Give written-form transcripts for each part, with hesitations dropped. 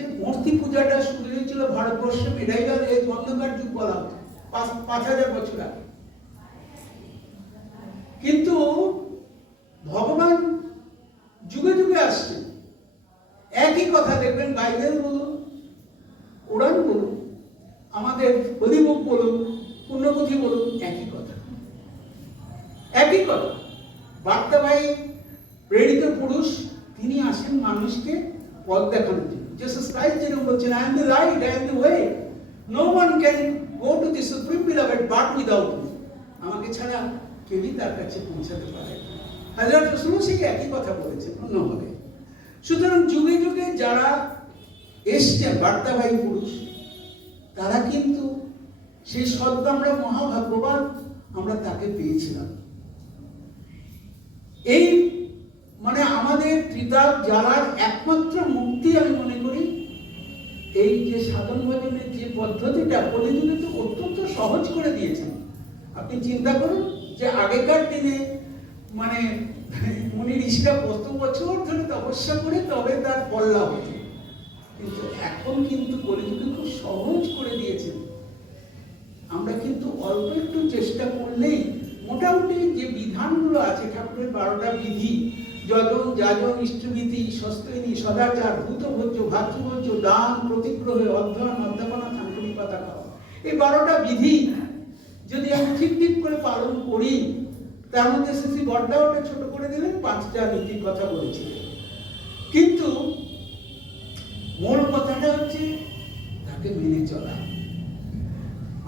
যে মূর্তি পূজাটা শুরু হয়েছিল ভারতবর্ষে মেডাইভাল এজ, অন্ধকার যুগ বলা হতো, 5000 বছর আগে। কিন্তু ভগবান যুগে যুগে আসছেন, একই কথা দেখবেন, বাইবেল বলুন, কোরআন বলুন, আমাদের হরিবুক বলুন, পুণ্যপুঁথি বলুন, একই কথা, একই কথা। বার্তাবাহী প্রেরিত পুরুষ তিনি আসেন মানুষকে পথ দেখানোর জন্য। জিসাস ক্রাইস্ট যেরকম বলছেন, I am the light, I am the way, no one can go to the supreme beloved but without me. আমাকে ছাড়া কেউই তার কাছে পৌঁছাতে পারে না। হযরত রাসূল সেই একই কথা বলেছেন অন্যভাবে। সুতরাং যুগে যুগে যারা এসছেন বার্তাবাহী পুরুষ, তারা কিন্তু সেই সত্য, আমরা মহাভাগ্যবান, আমরা তাকে পেয়েছিলাম। এই মানে আমাদের ত্রিতাপ জ্বালার একমাত্র মুক্তি আমি মনে করি এই যে সাধন ভজনের যে পদ্ধতিটা কলিযুগে তো অত্যন্ত সহজ করে দিয়েছেন। আপনি চিন্তা করুন যে আগেকার দিনে মানে মুনি ঋষিরা কত বছর ধরে তপস্যা করে তবে তার ফল লাভ হতো, কিন্তু এখন কিন্তু কলিযুগে খুব সহজ করে দিয়েছেন। আমরা কিন্তু অল্প একটু চেষ্টা করলেই মোটামুটি যে বিধানগুলো আছে ঠাকুরের 12টা বিধি, যজন যাজন ইষ্টভীতি সস্তৈনী সদাচার ভূতভোজ্য ভাতৃভোজ্য দান প্রতিগ্রহ অধ্যয়ন অধ্যাপনা থানকুনি পাতা খাওয়া, এই 12টা বিধি যদি আমি ঠিক ঠিক করে পালন করি, তার মধ্যে শ্রী বড়দা ওটা ছোট করে দিলেন, 5টা নীতির কথা বলেছিলেন। কিন্তু মূল কথাটা হচ্ছে তাকে মেনে চলা।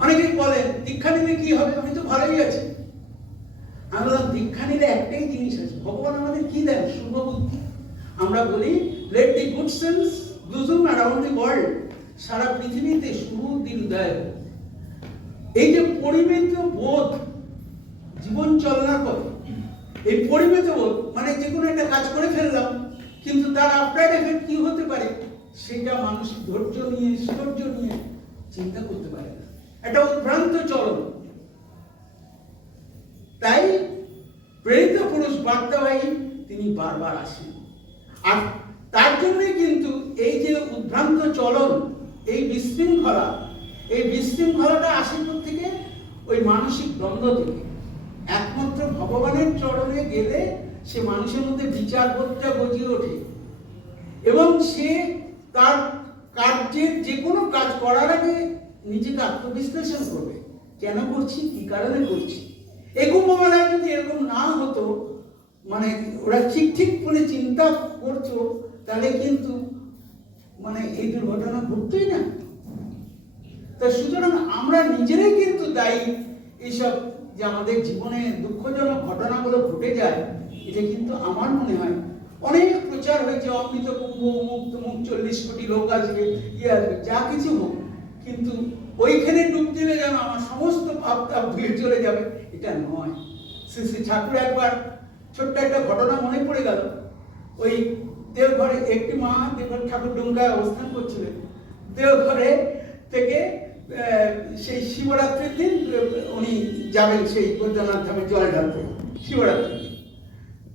অনেকেই বলেন দীক্ষা নিলে কি হবে, আমি তো ভালোই আছি। আমি বললাম দীক্ষা নিলে একটাই জিনিস আছে, ভগবান আমাদের কি দেন? শুভ বুদ্ধি। আমরা বলি let the good sense blossom around the world, সারা পৃথিবীতে শুভ বুদ্ধির উদয়। এই যে পরিমিত বোধ জীবন চলনার পথে, এই পরিমিত বোধ মানে যে কোনো একটা কাজ করে ফেললাম, কিন্তু তার আফটার এফেক্ট কি হতে পারে সেটা মানুষ ধৈর্য নিয়ে সৌর্য নিয়ে চিন্তা করতে পারে না, একটা উদ্ভ্রান্ত চলন। তাই প্রেরিত পুরুষ বার্তাবাহী তিনি বারবার আসেন, আর তার জন্যই কিন্তু এই যে উদ্ভ্রান্ত চলন, এই বিশৃঙ্খলা, এই বিশৃঙ্খলাটা আসে থেকে ওই মানসিক দ্বন্দ্ব থেকে। একমাত্র ভগবানের চরণে গেলে সে মানুষের মধ্যে বিচারবোধটা গজিয়ে ওঠে এবং সে তার কার্যের যে কোনো কাজ করার আগে নিজেকে আত্মবিশ্লেষণ করবে, কেন করছি, কি কারণে করছি। এই কুম্ভমেলায় যদি এরকম না হতো, মানে ওরা ঠিক ঠিক করে চিন্তা করছো, তাহলে কিন্তু মানে এই দুর্ঘটনা ঘটতোই না। তা সুতরাং আমরা নিজেরাই কিন্তু দায়ী এইসব যে আমাদের জীবনে দুঃখজনক ঘটনাগুলো ঘটে যায়। এটা কিন্তু আমার মনে হয় অনেক প্রচার হয়েছে, অমৃত কুম্ভ, মুক্ত মুখ 40 কোটি লোক আসবে, ইয়ে আসবে, যা কিছু হোক, কিন্তু ওইখানে ডুব দিলে যেন আমার সমস্ত পাপ তাপ ধুয়ে চলে যাবে, এটা নয়। শ্রী ঠাকুর একবার ছোট্ট একটা ঘটনা মনে পড়ে গেল। ওই দেওঘরে একটি মা দেবঘর ঠাকুর ডুঙ্গায় অবস্থান করছিলেন, দেওঘরে থেকে সেই শিবরাত্রির দিন উনি যাবেন সেই বৈদ্যনাথ ধামে জল ঢালতে, শিবরাত্রি।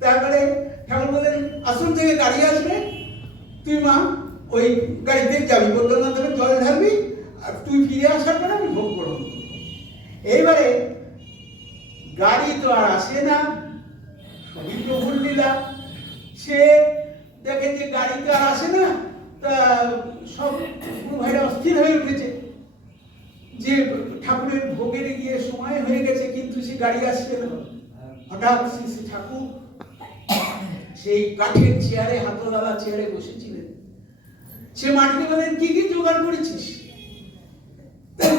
তারপরে ঠাকুর বললেন আশ্রম থেকে গাড়ি আসবে, তুই মা ওই গাড়িতে যাবি, বৈদ্যনাথ ধামে জল ঢালবি, আর তুই ফিরে আসার পরে আমি ভোগ গ্রহণ করব। এইবারে গাড়ি তো আর আসে না, সবই প্রভুর লীলা। সে দেখে যে গাড়ি তো আর আসে না, তা সব গুরু ভাইরা অস্থির হয়ে উঠেছে যে ঠাকুরের ভোগের গিয়ে সময় হয়ে গেছে, কিন্তু সে গাড়ি আসছে না। হঠাৎ শ্রী ঠাকুর সেই কাঠের চেয়ারে, হাতলালা চেয়ারে বসেছিলেন। সে মাটিতে বলেন কি কি জোগাড় করেছিস?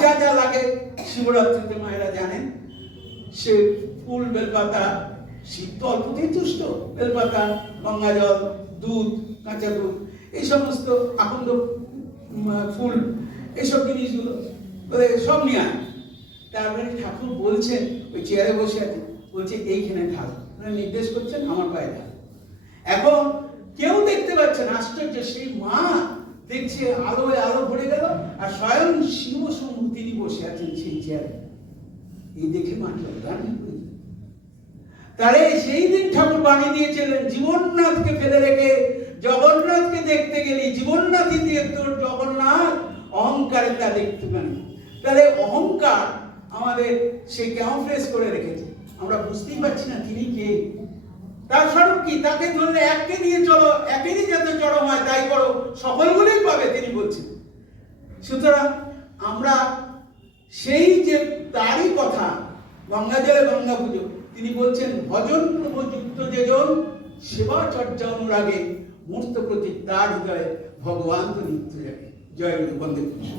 যা যা লাগে শিবরাত্রিতে মায়েরা জানেন, সে ফুল, বেলপাতা, শীত তো অল্পতেই তুষ্ট, বেলপাতা, গঙ্গা জল, দুধ, কাঁচা দুধ, এই সমস্ত আকন্দ ফুল, এইসব জিনিসগুলো বলে সব নিয়ে আয়। তারপরে ঠাকুর বলছেন, ওই চেয়ারে বসে আছে, বলছে এইখানে ঢাল, নির্দেশ করছেন আমার পায়ে ঢাল। এখন কেউ দেখতে পাচ্ছে না, আশ্চর্য, সেই মা দেখছে আলোয় আলো ভরে গেল, আর স্বয়ং শিব শম্ভু তিনি বসে আছেন সেই চেয়ারে। এই দেখে মাটি অজ্ঞান হয়ে পড়ে। তাহলে সেই দিন ঠাকুর বাণী দিয়েছিলেন, জীবননাথকে ফেলে রেখে জগন্নাথকে দেখতে গেলি, জীবননাথই দিয়ে তোর জগন্নাথ, অহংকারে তা দেখতে পারি। তাহলে অহংকার আমাদের সে ক্যামোফ্লেজ করে রেখেছে, আমরা বুঝতেই পারছি না তিনি কে। তার স্বরূপ কি? তাকে ধরলে এককে নিয়ে চলো, একেরই যাতে চরম হয় তাই করো, সকলগুলোই পাবে তিনি বলছেন। সুতরাং আমরা সেই যে তারই কথা, গঙ্গাজলে গঙ্গা পুজো, তিনি বলছেন ভজন প্রভযুক্ত যেজন সেবা চর্চা অনুরাগে মূর্ত প্রতি তার হৃদয়ে ভগবান তো নিত্য জাগে। জয় গুরু, বন্দে পুরুষ।